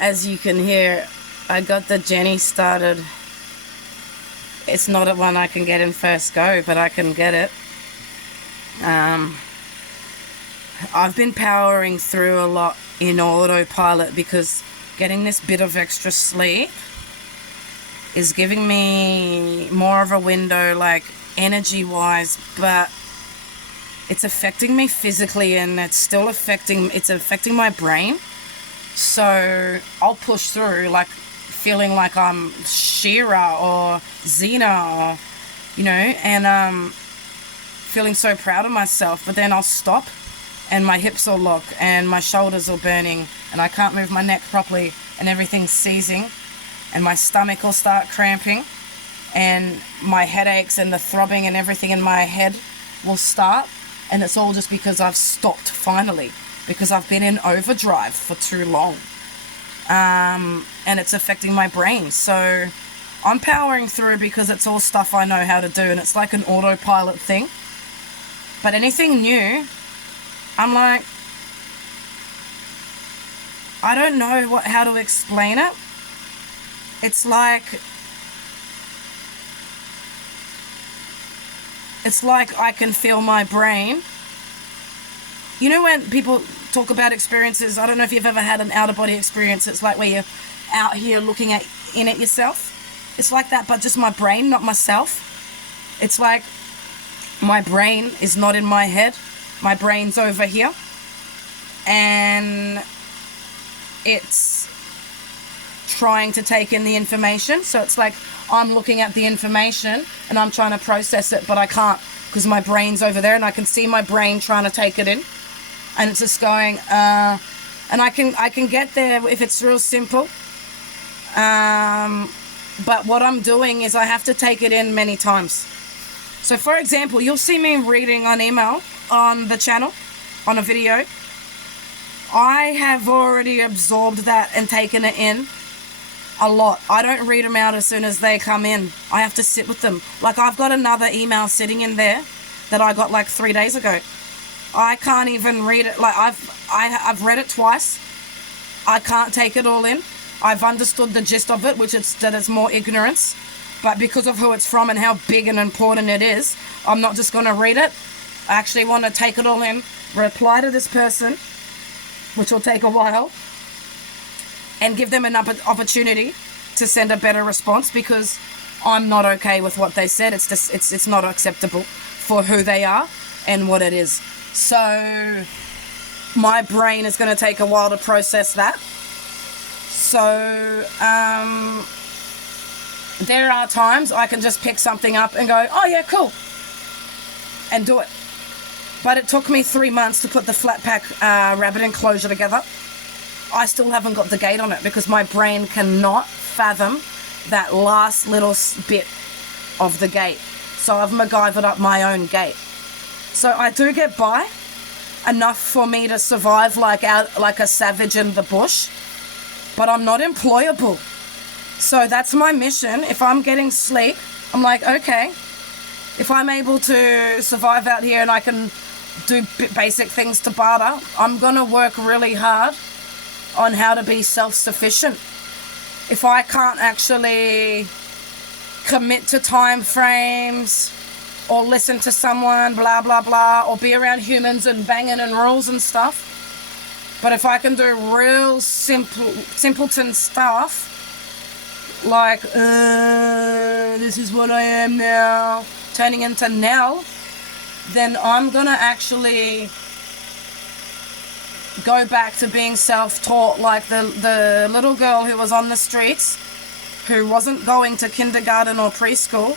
as you can hear, I got the Jenny started. It's not a one I can get in first go, but I can get it. I've been powering through a lot in autopilot because getting this bit of extra sleep is giving me more of a window, like energy-wise, but it's affecting me physically, and it's affecting my brain. So I'll push through, like feeling like I'm She-Ra or Xena, or, and feeling so proud of myself. But then I'll stop, and my hips will lock, and my shoulders are burning, and I can't move my neck properly, and everything's seizing, and my stomach will start cramping, and my headaches and the throbbing and everything in my head will start. And it's all just because I've stopped finally, because I've been in overdrive for too long. And it's affecting my brain. So I'm powering through because it's all stuff I know how to do, and it's like an autopilot thing. But anything new, I'm like, I don't know how to explain it. It's like I can feel my brain. You know when people talk about experiences, I don't know if you've ever had an out-of-body experience. It's like where you're out here looking in at yourself. It's like that, but just my brain, not myself. It's like my brain is not in my head. My brain's over here. And it's trying to take in the information. So it's like I'm looking at the information and I'm trying to process it, but I can't because my brain's over there, and I can see my brain trying to take it in. And it's just going, and I can get there if it's real simple. But what I'm doing is I have to take it in many times. So for example, you'll see me reading on email on the channel, on a video. I have already absorbed that and taken it in a lot. I don't read them out as soon as they come in. I have to sit with them. Like I've got another email sitting in there that I got like 3 days ago. I can't even read it. Like I've read it twice. I can't take it all in. I've understood the gist of it, which is that it's more ignorance. But because of who it's from and how big and important it is, I'm not just going to read it. I actually want to take it all in, reply to this person, which will take a while, and give them an opportunity to send a better response, because I'm not okay with what they said. It's just it's not acceptable for who they are and what it is. So my brain is going to take a while to process that. So there are times I can just pick something up and go, oh yeah, cool, and do it. But it took me 3 months to put the flat pack rabbit enclosure together. I still haven't got the gate on it because my brain cannot fathom that last little bit of the gate. So I've MacGyvered up my own gate. So I do get by enough for me to survive like a savage in the bush, but I'm not employable. So that's my mission. If I'm getting sleep, I'm like, okay, if I'm able to survive out here and I can do basic things to barter, I'm going to work really hard on how to be self-sufficient. If I can't actually commit to time frames or listen to someone, blah, blah, blah, or be around humans and banging and rules and stuff, but if I can do real simpleton stuff, like, this is what I am now, turning into Nell, then I'm going to actually go back to being self-taught, like the little girl who was on the streets, who wasn't going to kindergarten or preschool,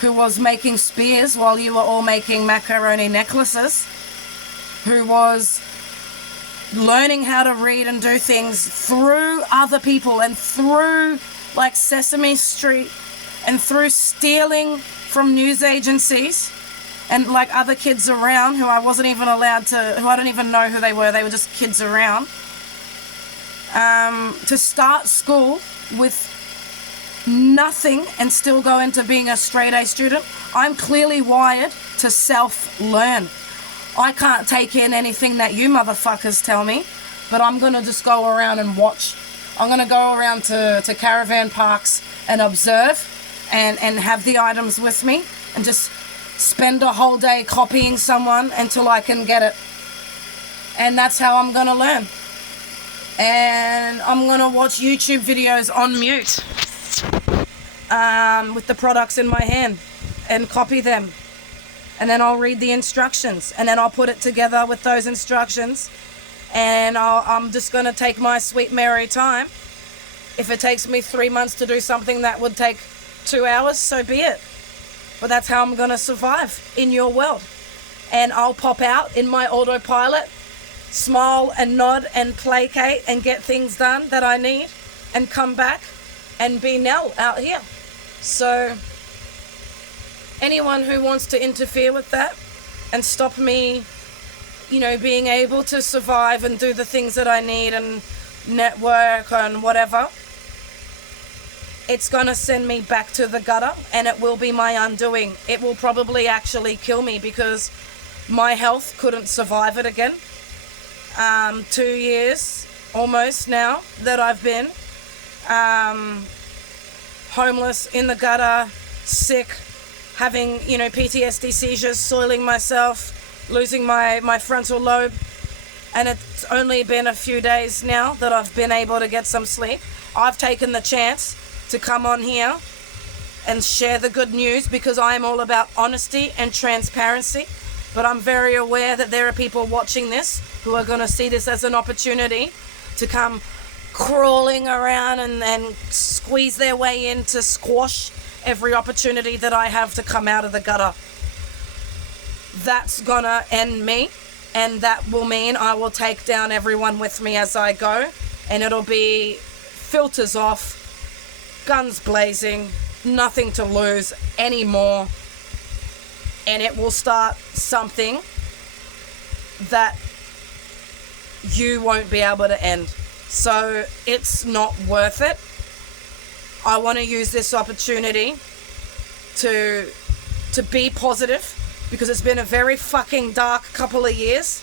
who was making spears while you were all making macaroni necklaces, who was learning how to read and do things through other people and through like Sesame Street and through stealing from news agencies and like other kids around who I wasn't even allowed to, who I don't even know who they were just kids around, to start school with nothing and still go into being a straight A student. I'm clearly wired to self-learn. I can't take in anything that you motherfuckers tell me. but I'm going to just go around and watch. I'm going to go around to caravan parks and observe and have the items with me and just spend a whole day copying someone until I can get it. And that's how I'm going to learn. And I'm going to watch YouTube videos on mute with the products in my hand and copy them. And then I'll read the instructions and then I'll put it together with those instructions. And I'm just going to take my sweet merry time. If it takes me 3 months to do something that would take 2 hours, so be it. But that's how I'm going to survive in your world. And I'll pop out in my autopilot, smile and nod and placate and get things done that I need and come back and be Nell out here. So anyone who wants to interfere with that and stop me, you know, being able to survive and do the things that I need and network and whatever, it's gonna send me back to the gutter and it will be my undoing. It will probably actually kill me because my health couldn't survive it again. 2 years almost now that I've been homeless, in the gutter, sick, having, you know, PTSD seizures, soiling myself, losing my frontal lobe. And it's only been a few days now that I've been able to get some sleep. I've taken the chance to come on here and share the good news because I am all about honesty and transparency. But I'm very aware that there are people watching this who are going to see this as an opportunity to come crawling around and squeeze their way in to squash every opportunity that I have to come out of the gutter. That's gonna end me, and that will mean I will take down everyone with me as I go, and it'll be filters off, guns blazing, nothing to lose anymore, and it will start something that you won't be able to end. So it's not worth it. I want to use this opportunity to be positive because it's been a very fucking dark couple of years.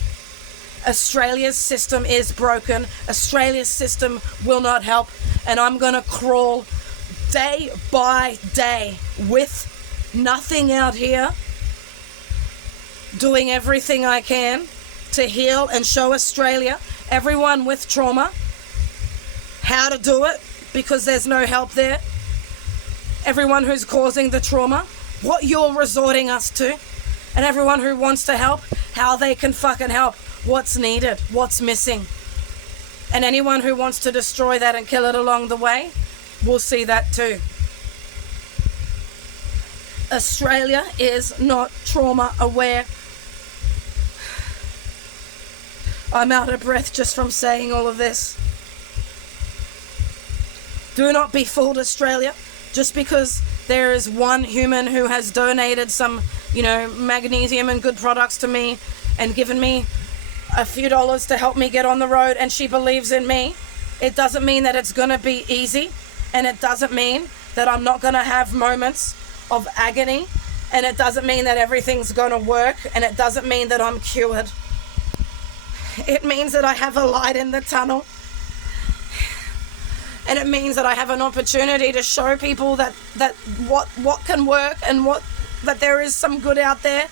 Australia's system is broken. Australia's system will not help, and I'm going to crawl day by day with nothing out here, doing everything I can to heal and show Australia, everyone with trauma, how to do it, because there's no help there. Everyone who's causing the trauma, what you're resorting us to, and everyone who wants to help, how they can fucking help, what's needed, what's missing. And anyone who wants to destroy that and kill it along the way, we'll see that too. Australia is not trauma aware. I'm out of breath just from saying all of this. Do not be fooled, Australia. Just because there is one human who has donated some, you know, magnesium and good products to me and given me a few dollars to help me get on the road, and she believes in me, it doesn't mean that it's going to be easy, and it doesn't mean that I'm not going to have moments of agony, and it doesn't mean that everything's going to work, and it doesn't mean that I'm cured. It means that I have a light in the tunnel. And it means that I have an opportunity to show people that what can work and that there is some good out there.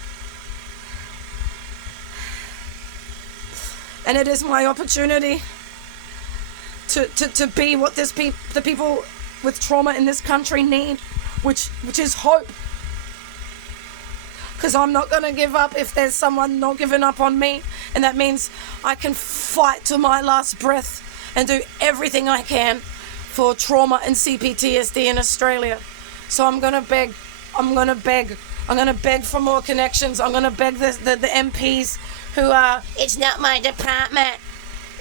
And it is my opportunity to be what the people with trauma in this country need, which is hope. Because I'm not going to give up if there's someone not giving up on me. And that means I can fight to my last breath and do everything I can for trauma and CPTSD in Australia. So I'm going to beg for more connections. I'm going to beg the MPs who are, it's not my department.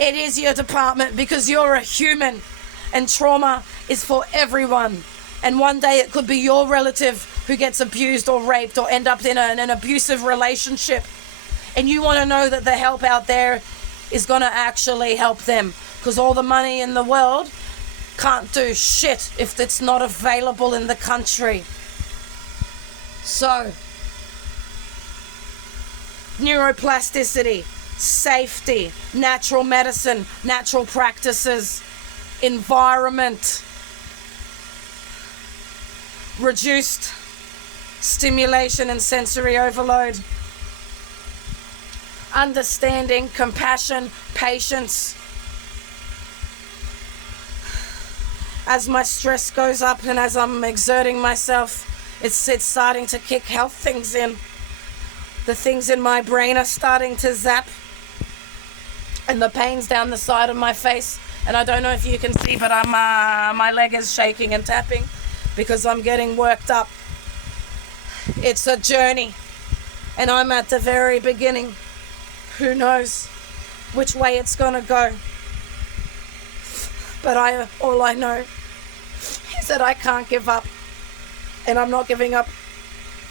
It is your department because you're a human, and trauma is for everyone. And one day it could be your relative who gets abused or raped or end up in an abusive relationship. And you want to know that the help out there is going to actually help them, because all the money in the world can't do shit if it's not available in the country. So, neuroplasticity, safety, natural medicine, natural practices, environment, reduced stimulation and sensory overload, understanding, compassion, patience. As my stress goes up and as I'm exerting myself, it's starting to kick health things in. The things in my brain are starting to zap, and the pains down the side of my face. And I don't know if you can see, but my leg is shaking and tapping because I'm getting worked up. It's a journey, and I'm at the very beginning. Who knows which way it's gonna go? But all I know is that I can't give up, and I'm not giving up.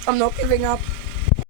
I'm not giving up.